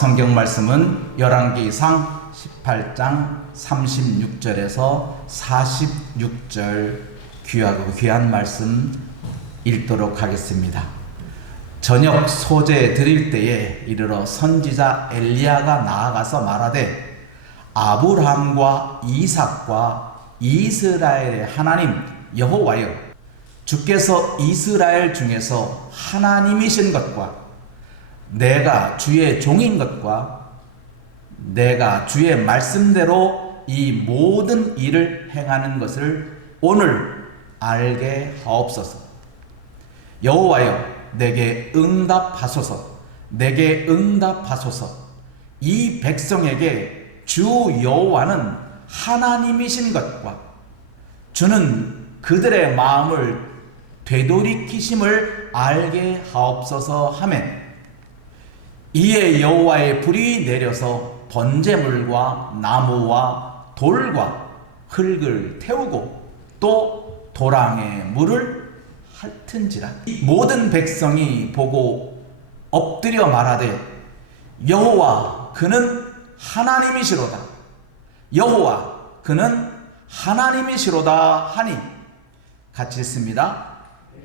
성경 말씀은 열왕기상 18장 36절에서 46절 귀하고 귀한 말씀 읽도록 하겠습니다. 저녁 소재 드릴 때에 이르러 선지자 엘리야가 나아가서 말하되 아브라함과 이삭과 이스라엘의 하나님 여호와여, 주께서 이스라엘 중에서 하나님이신 것과 내가 주의 종인 것과 내가 주의 말씀대로 이 모든 일을 행하는 것을 오늘 알게 하옵소서. 여호와여, 내게 응답하소서. 내게 응답하소서. 이 백성에게 주 여호와는 하나님이신 것과 주는 그들의 마음을 되돌이키심을 알게 하옵소서 하매, 이에 여호와의 불이 내려서 번제물과 나무와 돌과 흙을 태우고 또 도랑에 물을 핥은지라. 모든 백성이 보고 엎드려 말하되 여호와 그는 하나님이시로다. 여호와 그는 하나님이시로다 하니, 같이 읽습니다.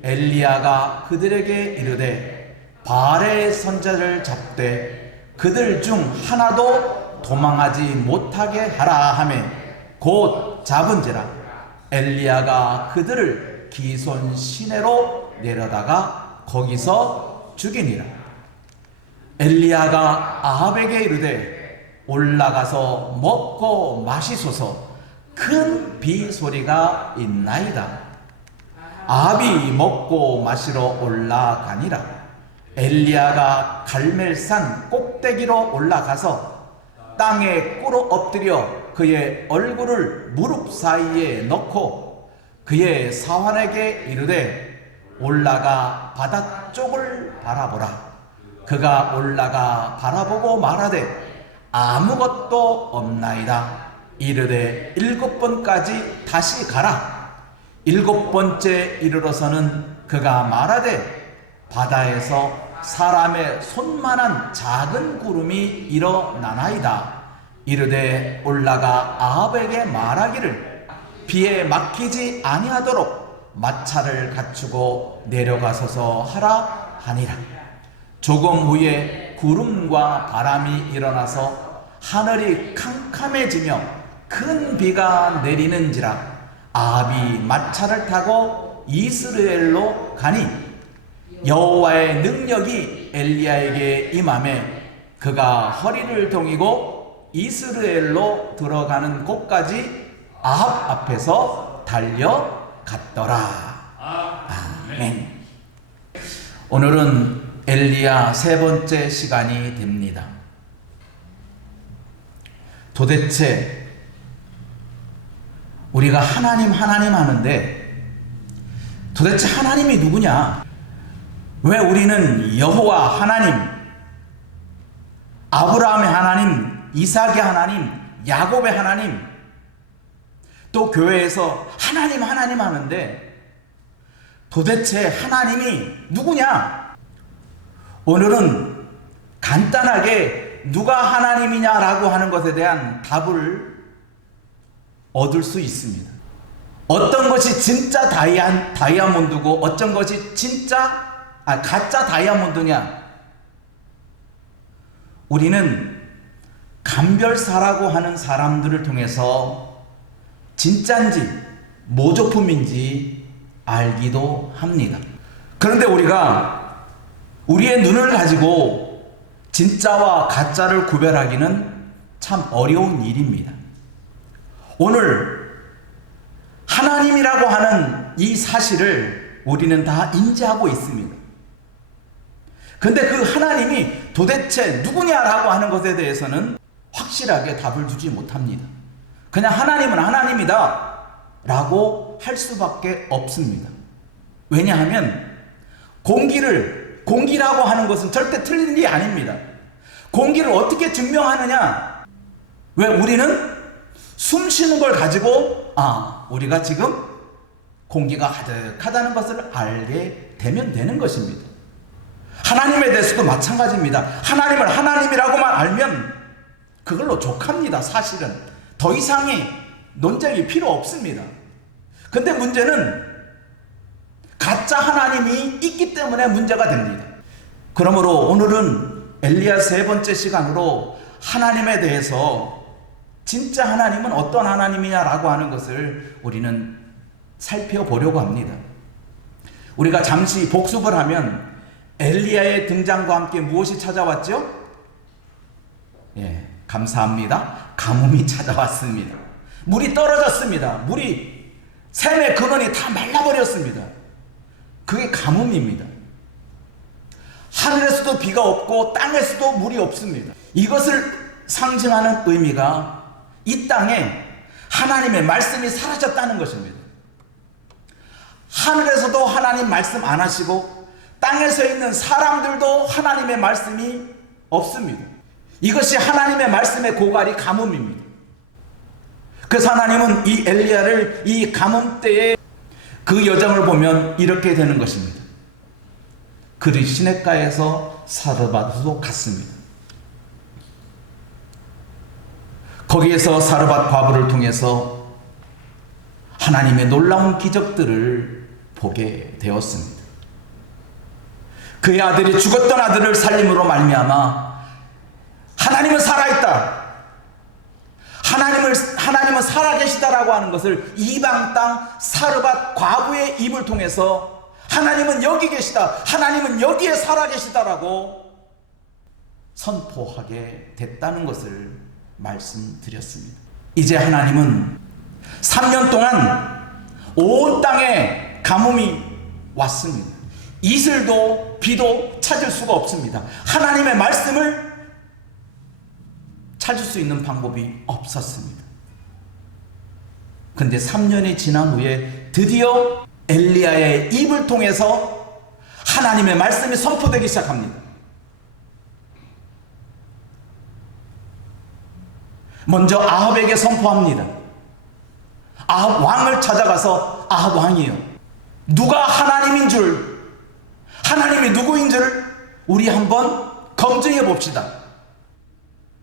엘리야가 그들에게 이르되 바알의 선자를 잡되 그들 중 하나도 도망하지 못하게 하라 하매 곧 잡은지라. 엘리야가 그들을 기손 시내로 내려다가 거기서 죽이니라. 엘리야가 아합에게 이르되 올라가서 먹고 마시소서, 큰 비 소리가 있나이다. 아합이 먹고 마시러 올라가니라. 엘리야가 갈멜산 꼭대기로 올라가서 땅에 꿇어 엎드려 그의 얼굴을 무릎 사이에 넣고 그의 사환에게 이르되 올라가 바다 쪽을 바라보라. 그가 올라가 바라보고 말하되 아무것도 없나이다. 이르되 7번까지 다시 가라. 7번째 이르러서는 그가 말하되 바다에서 사람의 손만한 작은 구름이 일어나나이다. 이르되 올라가 아합에게 말하기를 비에 막히지 아니하도록 마차를 갖추고 내려가소서 하라 하니라. 조금 후에 구름과 바람이 일어나서 하늘이 캄캄해지며 큰 비가 내리는지라. 아합이 마차를 타고 이스라엘로 가니 여호와의 능력이 엘리야에게 임하매 그가 허리를 동이고 이스라엘로 들어가는 곳까지 아합 앞에서 달려갔더라. 아멘. 오늘은 엘리야 세 번째 시간이 됩니다. 도대체 우리가 하나님 하는데 도대체 하나님이 누구냐? 왜 우리는 여호와 하나님, 아브라함의 하나님, 이삭의 하나님, 야곱의 하나님, 또 교회에서 하나님 하는데 도대체 하나님이 누구냐? 오늘은 간단하게 누가 하나님이냐라고 하는 것에 대한 답을 얻을 수 있습니다. 어떤 것이 진짜 다이아몬드고 어떤 것이 가짜 다이아몬드냐? 우리는 감별사라고 하는 사람들을 통해서 진짜인지 모조품인지 알기도 합니다. 그런데 우리가 우리의 눈을 가지고 진짜와 가짜를 구별하기는 참 어려운 일입니다. 오늘 하나님이라고 하는 이 사실을 우리는 다 인지하고 있습니다. 근데 그 하나님이 도대체 누구냐라고 하는 것에 대해서는 확실하게 답을 주지 못합니다. 그냥 하나님은 하나님이다 라고 할 수밖에 없습니다. 왜냐하면 공기라고 하는 것은 절대 틀린 일이 아닙니다. 공기를 어떻게 증명하느냐? 왜 우리는 숨 쉬는 걸 가지고 우리가 지금 공기가 가득하다는 것을 알게 되면 되는 것입니다. 하나님에 대해서도 마찬가지입니다. 하나님을 하나님이라고만 알면 그걸로 족합니다. 사실은 더 이상의 논쟁이 필요 없습니다. 근데 문제는 가짜 하나님이 있기 때문에 문제가 됩니다. 그러므로 오늘은 엘리야 세 번째 시간으로 하나님에 대해서 진짜 하나님은 어떤 하나님이냐라고 하는 것을 우리는 살펴보려고 합니다. 우리가 잠시 복습을 하면 엘리야의 등장과 함께 무엇이 찾아왔죠? 예, 감사합니다. 가뭄이 찾아왔습니다. 물이 떨어졌습니다. 물이 샘의 근원이 다 말라버렸습니다. 그게 가뭄입니다. 하늘에서도 비가 없고 땅에서도 물이 없습니다. 이것을 상징하는 의미가 이 땅에 하나님의 말씀이 사라졌다는 것입니다. 하늘에서도 하나님 말씀 안 하시고 땅에서 있는 사람들도 하나님의 말씀이 없습니다. 이것이 하나님의 말씀의 고갈이 가뭄입니다. 그래서 하나님은 이 엘리야를 이 가뭄 때에 그 여정을 보면 이렇게 되는 것입니다. 그리 시냇가에서 사르밧으로 갔습니다. 거기에서 사르밧 과부를 통해서 하나님의 놀라운 기적들을 보게 되었습니다. 그의 아들이 죽었던 아들을 살림으로 말미암아 하나님은 살아있다, 하나님은 살아계시다라고 하는 것을 이방 땅 사르밧 과부의 입을 통해서 하나님은 여기 계시다, 하나님은 여기에 살아계시다라고 선포하게 됐다는 것을 말씀드렸습니다. 이제 하나님은 3년 동안 온 땅에 가뭄이 왔습니다. 이슬도 비도 찾을 수가 없습니다. 하나님의 말씀을 찾을 수 있는 방법이 없었습니다. 그런데 3년이 지난 후에 드디어 엘리야의 입을 통해서 하나님의 말씀이 선포되기 시작합니다. 먼저 아합에게 선포합니다. 아합 왕을 찾아가서 아합 왕이요, 누가 하나님인 줄, 하나님이 누구인 줄 우리 한번 검증해 봅시다.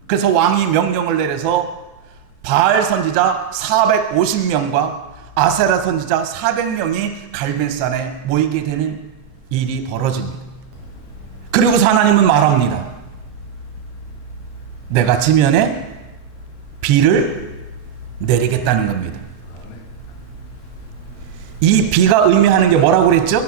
그래서 왕이 명령을 내려서 바알 선지자 450명과 아세라 선지자 400명이 갈멜산에 모이게 되는 일이 벌어집니다. 그리고서 하나님은 말합니다. 내가 지면에 비를 내리겠다는 겁니다. 이 비가 의미하는 게 뭐라고 그랬죠?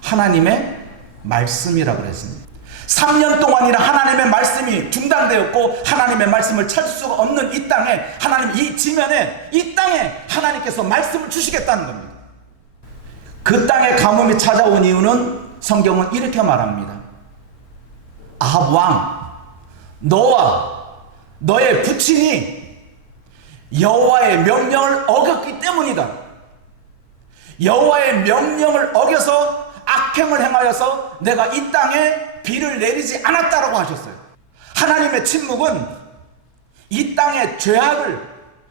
하나님의 말씀이라고 그랬습니다. 3년 동안이나 하나님의 말씀이 중단되었고 하나님의 말씀을 찾을 수가 없는 이 땅에, 하나님 이 지면에, 이 땅에 하나님께서 말씀을 주시겠다는 겁니다. 그 땅에 가뭄이 찾아온 이유는 성경은 이렇게 말합니다. 아합 왕, 너와 너의 부친이 여호와의 명령을 어겼기 때문이다. 여호와의 명령을 어겨서 악행을 행하여서 내가 이 땅에 비를 내리지 않았다라고 하셨어요. 하나님의 침묵은 이 땅의 죄악을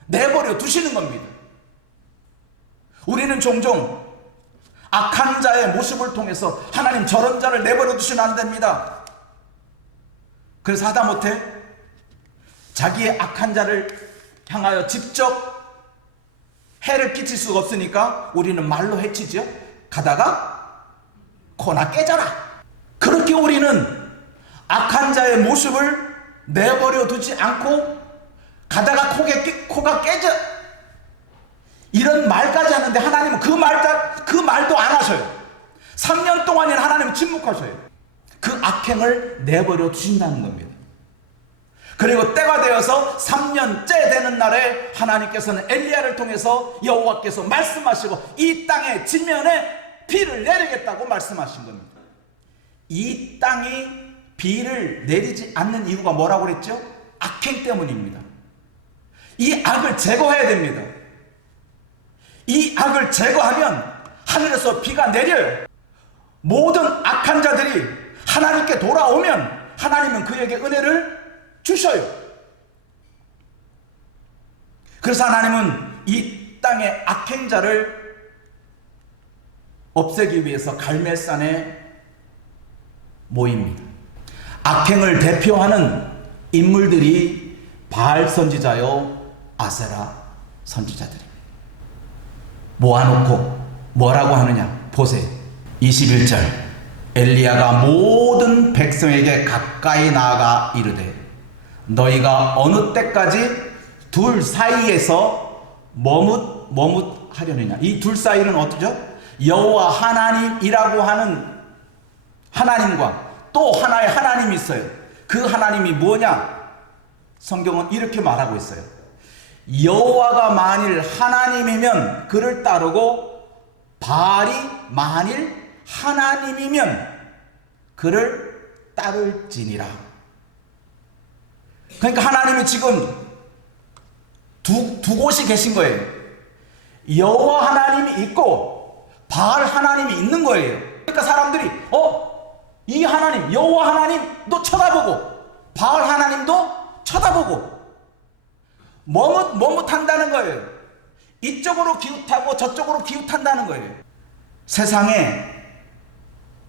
내버려 두시는 겁니다. 우리는 종종 악한 자의 모습을 통해서 하나님 저런 자를 내버려 두시면 안 됩니다. 그래서 하다못해 자기의 악한 자를 향하여 직접 해를 끼칠 수가 없으니까 우리는 말로 해치죠. 가다가 코나 깨져라. 그렇게 우리는 악한 자의 모습을 내버려 두지 않고 가다가 코가 깨져, 이런 말까지 하는데 하나님은 그 말도 안 하셔요. 3년 동안이나 하나님은 침묵하셔요. 그 악행을 내버려 두신다는 겁니다. 그리고 때가 되어서 3년째 되는 날에 하나님께서는 엘리야를 통해서 여호와께서 말씀하시고 이 땅의 지면에 비를 내리겠다고 말씀하신 겁니다. 이 땅이 비를 내리지 않는 이유가 뭐라고 그랬죠? 악행 때문입니다. 이 악을 제거해야 됩니다. 이 악을 제거하면 하늘에서 비가 내려요. 모든 악한 자들이 하나님께 돌아오면 하나님은 그에게 은혜를 주셔요. 그래서 하나님은 이 땅의 악행자를 없애기 위해서 갈멜산에 모입니다. 악행을 대표하는 인물들이 바알 선지자요 아세라 선지자들입니다. 모아놓고 뭐라고 하느냐 보세요. 21절 엘리야가 모든 백성에게 가까이 나아가 이르되 너희가 어느 때까지 둘 사이에서 머뭇하려느냐. 이 둘 사이는 어떠죠? 여호와 하나님이라고 하는 하나님과 또 하나의 하나님이 있어요. 그 하나님이 뭐냐? 성경은 이렇게 말하고 있어요. 여호와가 만일 하나님이면 그를 따르고 바알이 만일 하나님이면 그를 따를지니라. 그러니까 하나님이 지금 두 곳이 계신 거예요. 여호와 하나님이 있고 바알 하나님이 있는 거예요. 그러니까 사람들이 이 하나님 여호와 하나님도 쳐다보고 바알 하나님도 쳐다보고 머뭇한다는 거예요. 이쪽으로 기웃하고 저쪽으로 기웃한다는 거예요. 세상에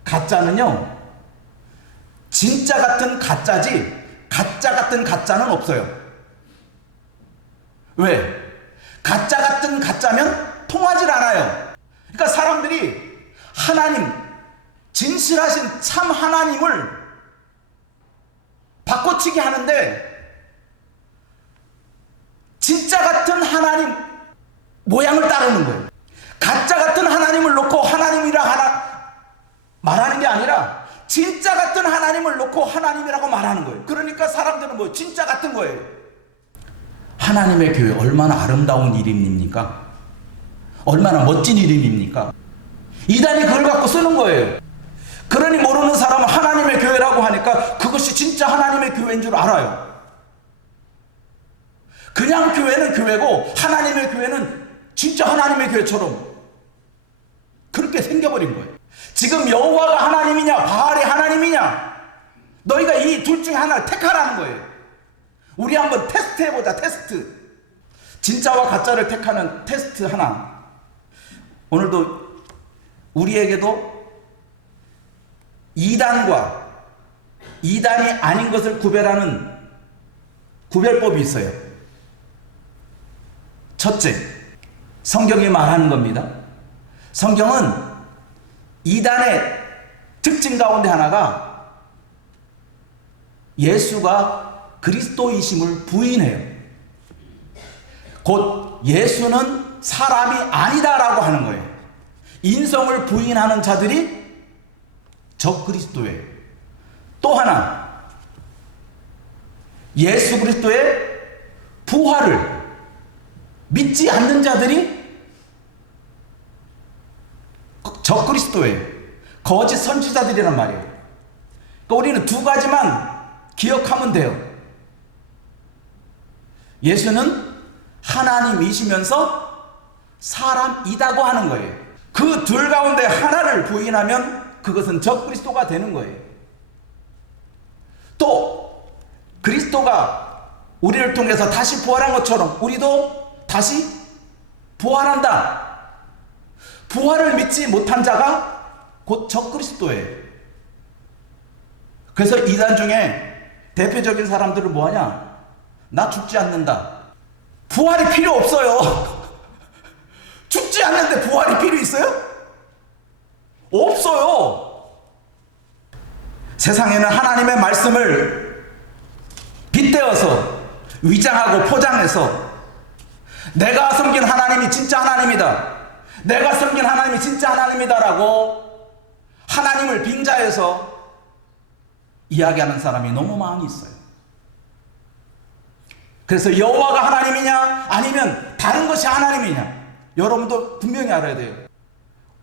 가짜는요 진짜 같은 가짜지 가짜 같은 가짜는 없어요. 왜? 가짜 같은 가짜면 통하질 않아요. 그러니까 사람들이 하나님 진실하신 참 하나님을 바꿔치기 하는데 진짜 같은 하나님 모양을 따르는 거예요. 가짜 같은 하나님을 놓고 하나님이라 말하는 게 아니라 진짜 같은 하나님을 놓고 하나님이라고 말하는 거예요. 그러니까 사람들은 뭐 진짜 같은 거예요. 하나님의 교회 얼마나 아름다운 이름입니까? 얼마나 멋진 이름입니까? 이단이 그걸 갖고 쓰는 거예요. 그러니 모르는 사람은 하나님의 교회라고 하니까 그것이 진짜 하나님의 교회인 줄 알아요. 그냥 교회는 교회고 하나님의 교회는 진짜 하나님의 교회처럼 그렇게 생겨버린 거예요. 지금 여호와가 하나님이냐 바알이 하나님이냐 너희가 이 둘 중에 하나를 택하라는 거예요. 우리 한번 테스트 해보자. 테스트. 진짜와 가짜를 택하는 테스트 하나. 오늘도 우리에게도 이단과 이단이 아닌 것을 구별하는 구별법이 있어요. 첫째, 성경이 말하는 겁니다. 성경은 이단의 특징 가운데 하나가 예수가 그리스도이심을 부인해요. 곧 예수는 사람이 아니다라고 하는 거예요. 인성을 부인하는 자들이 적그리스도예요. 또 하나, 예수 그리스도의 부활을 믿지 않는 자들이 적그리스도예요. 거짓 선지자들이란 말이에요. 그러니까 우리는 두 가지만 기억하면 돼요. 예수는 하나님이시면서 사람이다고 하는 거예요. 그 둘 가운데 하나를 부인하면 그것은 적그리스도가 되는 거예요. 또 그리스도가 우리를 통해서 다시 부활한 것처럼 우리도 다시 부활한다. 부활을 믿지 못한 자가 곧 적그리스도예요. 그래서 이단 중에 대표적인 사람들은 뭐하냐? 나 죽지 않는다. 부활이 필요 없어요. 죽지 않는데 부활이 필요 있어요? 없어요. 세상에는 하나님의 말씀을 빗대어서 위장하고 포장해서 내가 섬긴 하나님이 진짜 하나님이다. 내가 섬긴 하나님이 진짜 하나님이다라고 하나님을 빙자해서 이야기하는 사람이 너무 많이 있어요. 그래서 여호와가 하나님이냐 아니면 다른 것이 하나님이냐 여러분도 분명히 알아야 돼요.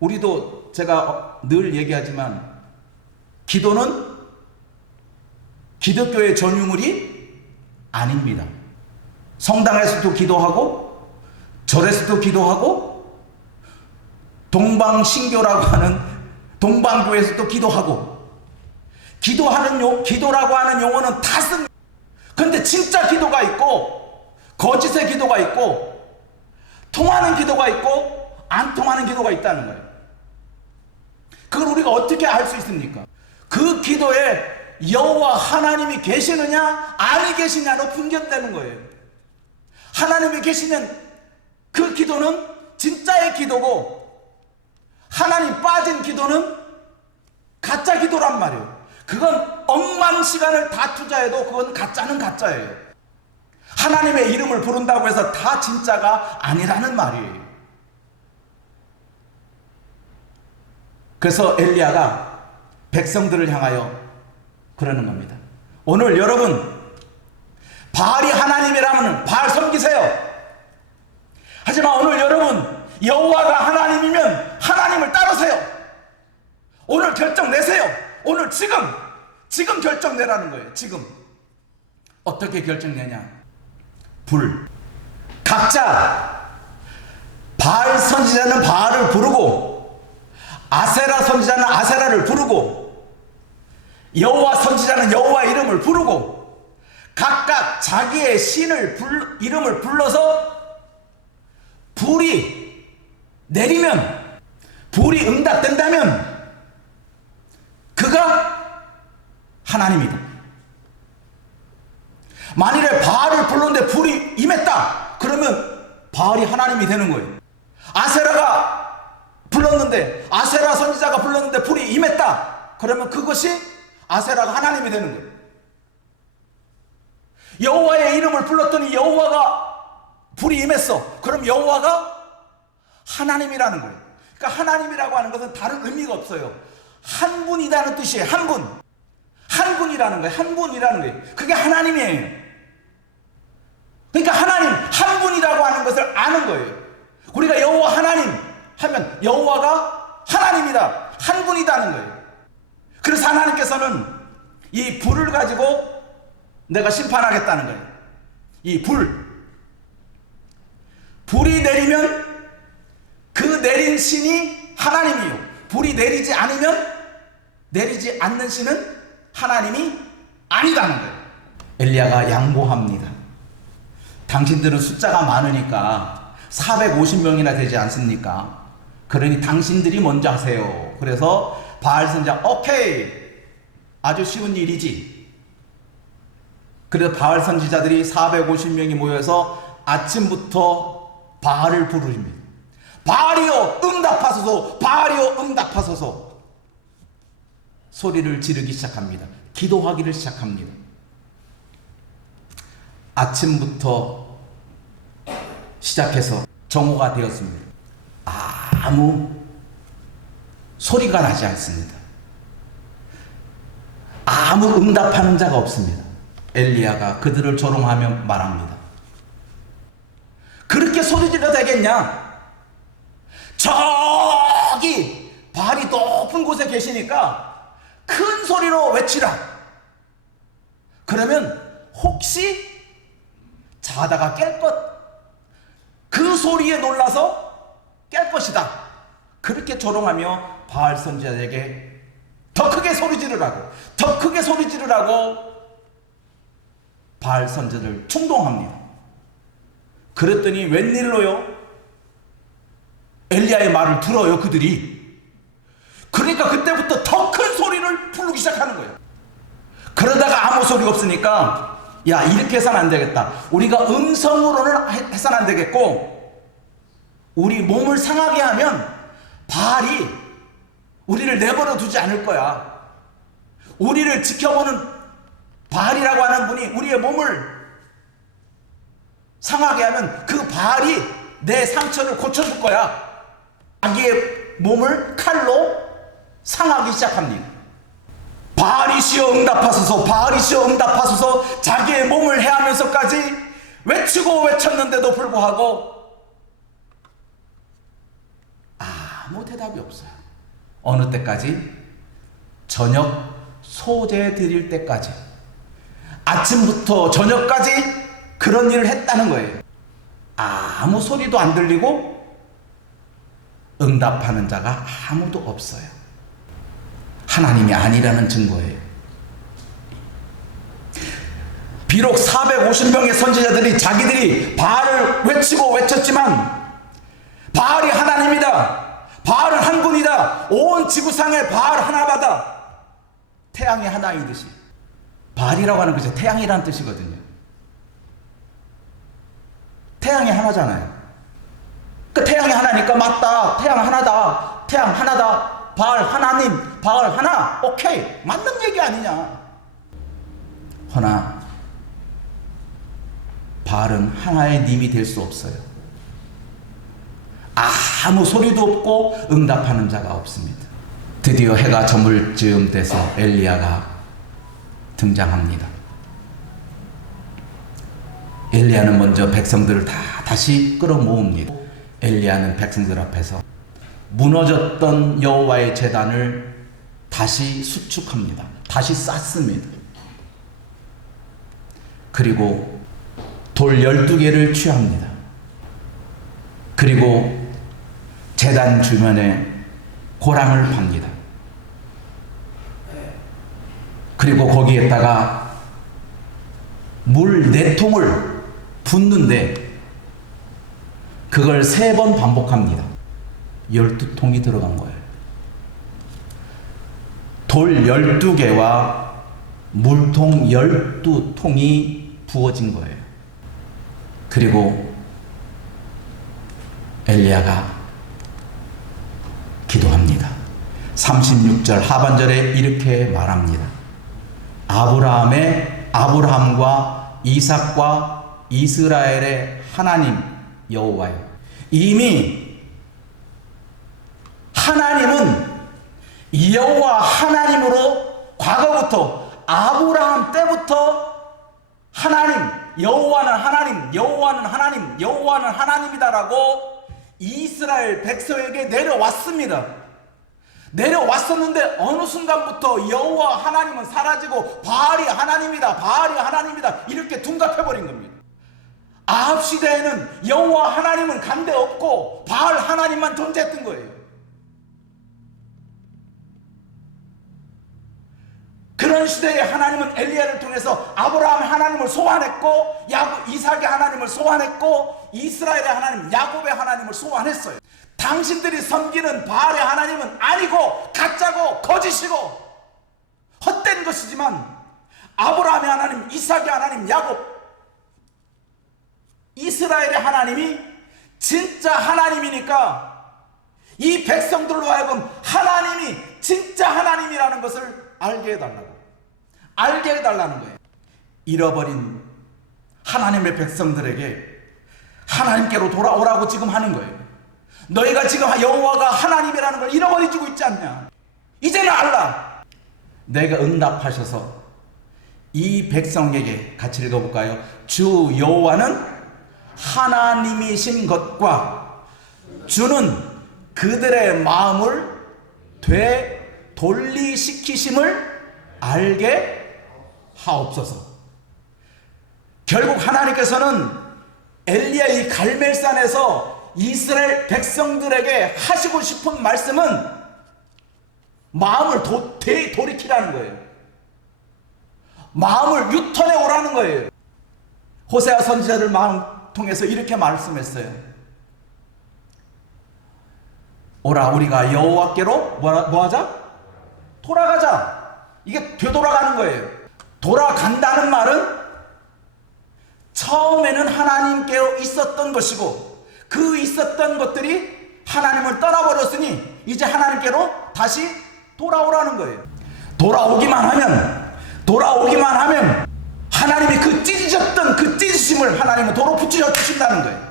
우리도 제가 늘 얘기하지만 기도는 기독교의 전유물이 아닙니다. 성당에서도 기도하고 절에서도 기도하고 동방신교라고 하는 동방교에서도 기도하고 기도라고 하는 용어는 다 씁니다. 그런데 진짜 기도가 있고 거짓의 기도가 있고 통하는 기도가 있고 안 통하는 기도가 있다는 거예요. 그걸 우리가 어떻게 알 수 있습니까? 그 기도에 여호와 하나님이 계시느냐 아니 계시냐로 분견되는 거예요. 하나님이 계시면 그 기도는 진짜의 기도고, 하나님 빠진 기도는 가짜 기도란 말이에요. 그건 억만 시간을 다 투자해도 그건 가짜는 가짜예요. 하나님의 이름을 부른다고 해서 다 진짜가 아니라는 말이에요. 그래서 엘리야가 백성들을 향하여 그러는 겁니다. 오늘 여러분, 바알이 하나님이라면 바알 섬기세요. 하지만 오늘 여러분, 여호와가 하나님이면 하나님을 따르세요. 오늘 결정 내세요. 오늘 지금 결정 내라는 거예요. 지금. 어떻게 결정 내냐? 각자 바알 선지자는 바알을 부르고, 아세라 선지자는 아세라를 부르고, 여호와 선지자는 여호와 이름을 부르고, 각각 자기의 신을 이름을 불러서 불이 내리면, 불이 응답된다면 그가 하나님이다. 만일에 바알을 불렀는데 불이 임했다, 그러면 바알이 하나님이 되는 거예요. 아세라가 불렀는데, 아세라 선지자가 불렀는데 불이 임했다, 그러면 그것이 아세라가 하나님이 되는 거예요. 여호와의 이름을 불렀더니 여호와가 불이 임했어. 그럼 여호와가 하나님이라는 거예요. 그러니까 하나님이라고 하는 것은 다른 의미가 없어요. 한 분이라는 뜻이에요. 한 분. 한 분이라는 거예요. 한 분이라는 거예요. 그게 하나님이에요. 그러니까 하나님 한 분이라고 하는 것을 아는 거예요. 우리가 여호와 하나님 하면 여호와가 하나님이다, 한 분이다는 거예요. 그래서 하나님께서는 이 불을 가지고 내가 심판하겠다는 거예요. 이 불이 내리면 그 내린 신이 하나님이요, 불이 내리지 않으면 내리지 않는 신은 하나님이 아니다는 거예요. 엘리야가 양보합니다. 당신들은 숫자가 많으니까 450명이나 되지 않습니까? 그러니 당신들이 먼저 하세요. 그래서 바알 선지자, 오케이, 아주 쉬운 일이지. 그래서 바알 선지자들이 450명이 모여서 아침부터 바알을 부르십니다. 바알이여 응답하소서, 바알이여 응답하소서. 소리를 지르기 시작합니다. 기도하기를 시작합니다. 아침부터 시작해서 정오가 되었습니다. 아무 소리가 나지 않습니다. 아무 응답하는 자가 없습니다. 엘리야가 그들을 조롱하며 말합니다. 그렇게 소리질러 되겠냐? 저기 바알이 높은 곳에 계시니까 큰 소리로 외치라. 그러면 혹시 자다가 깰 것, 그 소리에 놀라서 깰 것이다. 그렇게 조롱하며 바알 선지자에게 더 크게 소리 지르라고, 더 크게 소리 지르라고 바알 선지자를 충동합니다. 그랬더니 웬일로요? 엘리야의 말을 들어요, 그들이. 그러니까 그때부터 더 큰 소리를 부르기 시작하는 거예요. 그러다가 아무 소리가 없으니까, 야, 이렇게 해서는 안 되겠다. 우리가 음성으로는 해서는 안 되겠고, 우리 몸을 상하게 하면 바알이 우리를 내버려 두지 않을 거야. 우리를 지켜보는 바알이라고 하는 분이 우리의 몸을 상하게 하면 그 바알이 내 상처를 고쳐줄 거야. 자기의 몸을 칼로 상하기 시작합니다. 바알이시여 응답하소서, 바알이시여 응답하소서. 자기의 몸을 해하면서까지 외치고 외쳤는데도 불구하고 아무 대답이 없어요. 어느 때까지? 저녁 소제 드릴 때까지. 아침부터 저녁까지 그런 일을 했다는 거예요. 아무 소리도 안 들리고 응답하는 자가 아무도 없어요. 하나님이 아니라는 증거예요. 비록 450명의 선지자들이 자기들이 바알을 외치고 외쳤지만, 바알이 하나님이다, 바알은 한 분이다, 온 지구상에 바알 하나마다, 태양이 하나이듯이. 바알이라고 하는 것이 태양이라는 뜻이거든요. 태양이 하나잖아요. 그 태양이 하나니까 맞다. 태양 하나다. 태양 하나다. 바알 하나님, 바알 하나. 오케이. 맞는 얘기 아니냐. 허나 바알은 하나의 님이 될 수 없어요. 아무 소리도 없고 응답하는 자가 없습니다. 드디어 해가 저물 즈음 돼서 엘리야가 등장합니다. 엘리야는 먼저 백성들을 다시 끌어모읍니다. 엘리야는 백성들 앞에서 무너졌던 여호와의 제단을 다시 수축합니다. 다시 쌓습니다. 그리고 돌 12개를 취합니다. 그리고 제단 주변에 고랑을 팝니다. 그리고 거기에다가 물 4통을 붓는데 그걸 3번 반복합니다. 12통이 들어간 거예요. 돌 12개와 물통 12통이 부어진 거예요. 그리고 엘리야가 기도합니다. 36절 하반절에 이렇게 말합니다. 아브라함과 이삭과 이스라엘의 하나님 여호와요. 이미 하나님은 여호와 하나님으로 과거부터 아브라함 때부터 하나님, 여호와는 하나님, 여호와는 하나님, 여호와는 하나님이다라고 이스라엘 백성에게 내려왔습니다. 내려왔었는데 어느 순간부터 여호와 하나님은 사라지고 바알이 하나님이다, 바알이 하나님이다 이렇게 둔갑해버린 겁니다. 아합 시대에는 여호와 하나님은 간데 없고 바알 하나님만 존재했던 거예요. 그런 시대에 하나님은 엘리야를 통해서 아브라함 하나님을 소환했고 이삭의 하나님을 소환했고 이스라엘의 하나님 야곱의 하나님을 소환했어요. 당신들이 섬기는 바알의 하나님은 아니고 가짜고 거짓이고 헛된 것이지만 아브라함의 하나님, 이삭의 하나님, 야곱, 이스라엘의 하나님이 진짜 하나님이니까 이 백성들로 하여금 하나님이 진짜 하나님이라는 것을 알게 해달라는 거예요. 잃어버린 하나님의 백성들에게 하나님께로 돌아오라고 지금 하는 거예요. 너희가 지금 여호와가 하나님이라는 걸 잃어버리고 있지 않냐. 이제는 알라. 내가 응답하셔서 이 백성에게 같이 읽어볼까요? 주 여호와는 하나님이신 것과 주는 그들의 마음을 되돌리시키심을 알게 하옵소서. 결국 하나님께서는 엘리야의 갈멜산에서 이스라엘 백성들에게 하시고 싶은 말씀은 마음을 돌이키라는 거예요. 마음을 유턴해 오라는 거예요. 호세아 선지자를 마음 통해서 이렇게 말씀했어요. 오라 우리가 여호와께로 뭐하자? 돌아가자. 이게 되돌아가는 거예요. 돌아간다는 말은 처음에는 하나님께로 있었던 것이고 그 있었던 것들이 하나님을 떠나버렸으니 이제 하나님께로 다시 돌아오라는 거예요. 돌아오기만 하면 하나님이 그 찢으셨던 그 찢으심을 하나님은 도로 붙여 주신다는 거예요.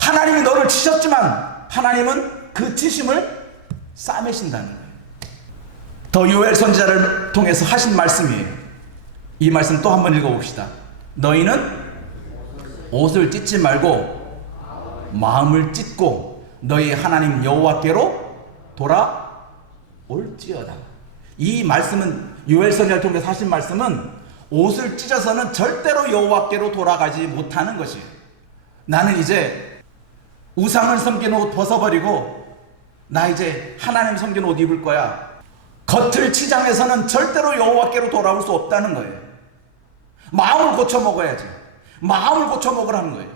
하나님이 너를 치셨지만 하나님은 그 치심을 싸매신다는 거예요. 더 요엘 선지자를 통해서 하신 말씀이에요. 이 말씀 또 한번 읽어봅시다. 너희는 옷을 찢지 말고 마음을 찢고 너희 하나님 여호와께로 돌아올지어다. 이 말씀은 요엘 선지자를 통해서 하신 말씀은 옷을 찢어서는 절대로 여호와께로 돌아가지 못하는 것이에요. 나는 이제 우상을 섬기는 옷 벗어버리고 나 이제 하나님 섬기는 옷 입을 거야. 겉을 치장해서는 절대로 여호와께로 돌아올 수 없다는 거예요. 마음을 고쳐 먹어야지. 마음을 고쳐 먹으라는 거예요.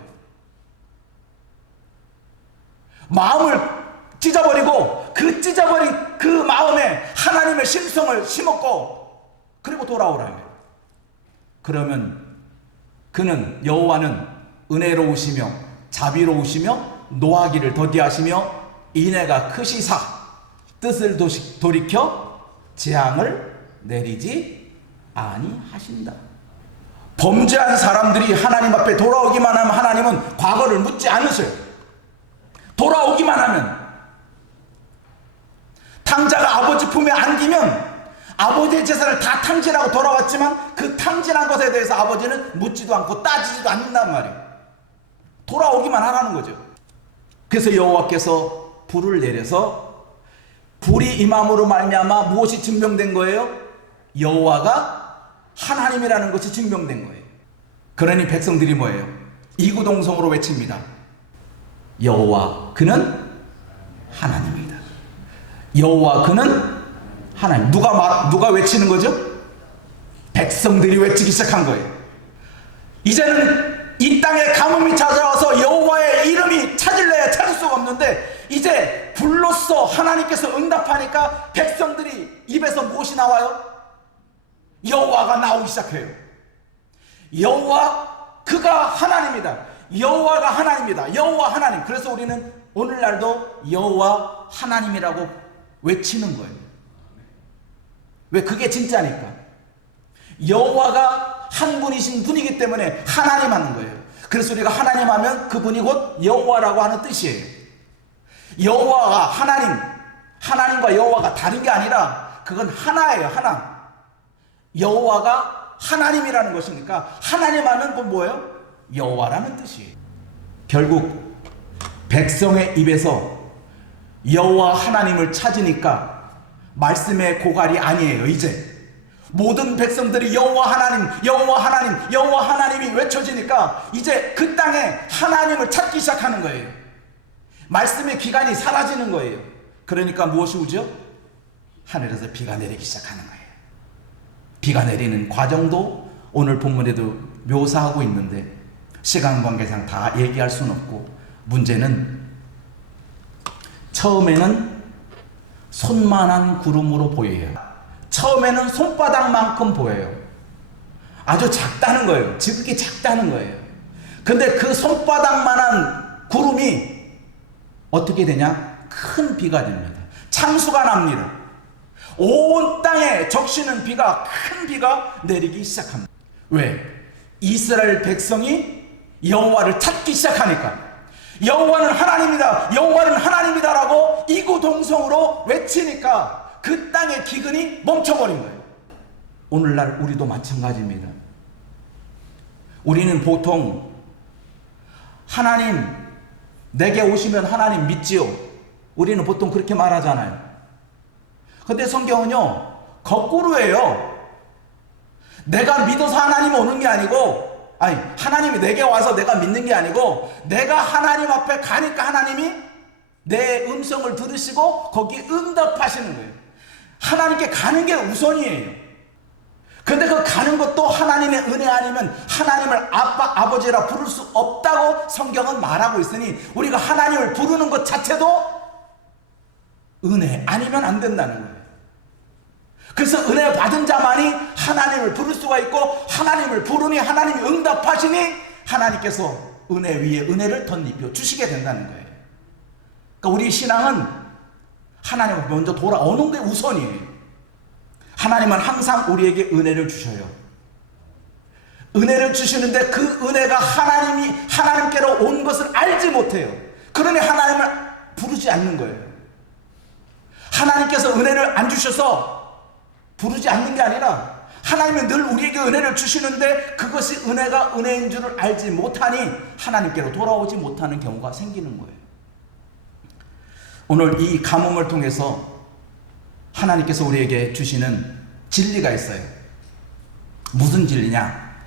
마음을 찢어버리고 그 찢어버린 그 마음에 하나님의 심성을 심었고 그리고 돌아오라는 거예요. 그러면 그는 여호와는 은혜로우시며 자비로우시며 노하기를 더디하시며 인애가 크시사 뜻을 돌이켜 재앙을 내리지 아니하신다. 범죄한 사람들이 하나님 앞에 돌아오기만 하면 하나님은 과거를 묻지 않으세요. 돌아오기만 하면, 탕자가 아버지 품에 안기면 아버지의 재산을 다 탕진하고 돌아왔지만 그 탕진한 것에 대해서 아버지는 묻지도 않고 따지지도 않는단 말이에요. 돌아오기만 하라는 거죠. 그래서 여호와께서 불을 내려서 불이 임함으로 말미암아 무엇이 증명된 거예요? 여호와가 하나님이라는 것이 증명된 거예요. 그러니 백성들이 뭐예요? 이구동성으로 외칩니다. 여호와 그는 하나님이다. 여호와 그는 하나님. 누가 외치는 거죠? 백성들이 외치기 시작한 거예요. 이제는 이 땅에 가뭄이 찾아와서 여호와의 이름이 찾을래야 찾을 수가 없는데 이제 불로써 하나님께서 응답하니까 백성들이 입에서 무엇이 나와요? 여호와가 나오기 시작해요. 여호와 그가 하나님이다. 여호와가 하나님이다. 여호와 하나님. 그래서 우리는 오늘날도 여호와 하나님이라고 외치는 거예요. 왜? 그게 진짜니까. 여호와가 한 분이신 분이기 때문에 하나님 하는 거예요. 그래서 우리가 하나님 하면 그분이 곧 여호와라고 하는 뜻이에요. 여호와가 하나님과 여호와가 다른 게 아니라 그건 하나예요. 하나. 여호와가 하나님이라는 것이니까 하나님 하면 그 뭐예요? 여호와라는 뜻이에요. 결국 백성의 입에서 여호와 하나님을 찾으니까 말씀의 고갈이 아니에요. 이제 모든 백성들이 여호와 하나님, 여호와 하나님, 여호와 하나님이 외쳐지니까 이제 그 땅에 하나님을 찾기 시작하는 거예요. 말씀의 기간이 사라지는 거예요. 그러니까 무엇이 오죠? 하늘에서 비가 내리기 시작하는 거예요. 비가 내리는 과정도 오늘 본문에도 묘사하고 있는데 시간 관계상 다 얘기할 수는 없고, 문제는 처음에는 손만한 구름으로 보여요. 처음에는 손바닥만큼 보여요. 아주 작다는 거예요. 지극히 작다는 거예요. 근데 그 손바닥만한 구름이 어떻게 되냐? 큰 비가 됩니다. 창수가 납니다. 온 땅에 적시는 비가, 큰 비가 내리기 시작합니다. 왜? 이스라엘 백성이 여호와를 찾기 시작하니까. 여호와는 하나님이다, 여호와는 하나님이다라고 이구동성으로 외치니까 그 땅의 기근이 멈춰버린 거예요. 오늘날 우리도 마찬가지입니다. 우리는 보통 하나님 내게 오시면 하나님 믿지요. 우리는 보통 그렇게 말하잖아요. 근데 성경은요 거꾸로예요. 내가 믿어서 하나님 오는 게 아니고, 하나님이 내게 와서 내가 믿는 게 아니고, 내가 하나님 앞에 가니까 하나님이 내 음성을 들으시고 거기 응답하시는 거예요. 하나님께 가는 게 우선이에요. 근데 그 가는 것도 하나님의 은혜 아니면 하나님을 아버지라 부를 수 없다고 성경은 말하고 있으니, 우리가 하나님을 부르는 것 자체도 은혜 아니면 안 된다는 거예요. 그래서 은혜 받은 자만이 하나님을 부를 수가 있고, 하나님을 부르니 하나님이 응답하시니 하나님께서 은혜 위에 은혜를 덧입혀 주시게 된다는 거예요. 그러니까 우리 신앙은 하나님을 먼저 돌아오는 게 우선이에요. 하나님은 항상 우리에게 은혜를 주셔요. 은혜를 주시는데 그 은혜가 하나님께로 온 것을 알지 못해요. 그러니 하나님을 부르지 않는 거예요. 하나님께서 은혜를 안 주셔서 부르지 않는 게 아니라 하나님은 늘 우리에게 은혜를 주시는데 그것이 은혜가 은혜인 줄을 알지 못하니 하나님께로 돌아오지 못하는 경우가 생기는 거예요. 오늘 이 가뭄을 통해서 하나님께서 우리에게 주시는 진리가 있어요. 무슨 진리냐?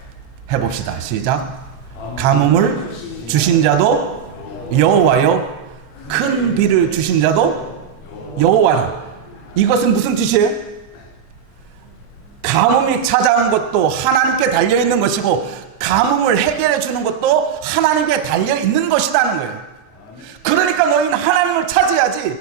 해봅시다. 시작. 가뭄을 주신 자도 여호와요, 큰 비를 주신 자도 여호와라. 이것은 무슨 뜻이에요? 가뭄이 찾아온 것도 하나님께 달려있는 것이고, 가뭄을 해결해 주는 것도 하나님께 달려있는 것이라는 거예요. 그러니까 너희는 하나님을 찾아야지.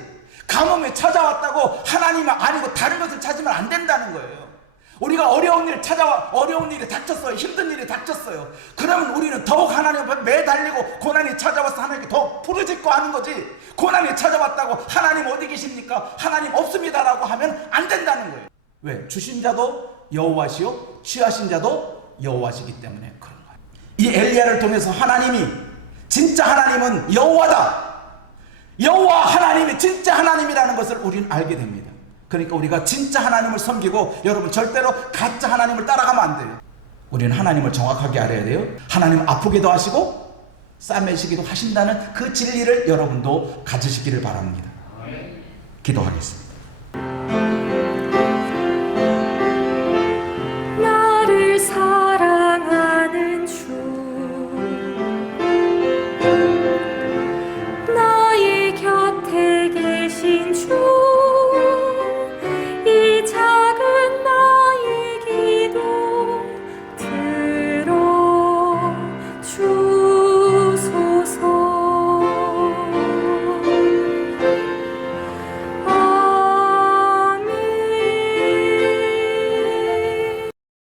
가뭄이 찾아왔다고 하나님은 아니고 다른 것을 찾으면 안 된다는 거예요. 우리가 어려운 일이 닥쳤어요. 힘든 일이 닥쳤어요. 그러면 우리는 더욱 하나님 앞에 매달리고 고난이 찾아와서 하나님께 더 부르짖고 하는 거지. 고난이 찾아왔다고 하나님 어디 계십니까? 하나님 없습니다라고 하면 안 된다는 거예요. 왜? 주신 자도 여호와시요 취하신 자도 여호와시기 때문에 그런 거예요. 이 엘리야를 통해서 하나님이 진짜 하나님은 여호와다. 여호와 하나님이 진짜 하나님이라는 것을 우리는 알게 됩니다. 그러니까 우리가 진짜 하나님을 섬기고, 여러분 절대로 가짜 하나님을 따라가면 안 돼요. 우리는 하나님을 정확하게 알아야 돼요. 하나님 아프기도 하시고 싸매시기도 하신다는 그 진리를 여러분도 가지시기를 바랍니다. 기도하겠습니다.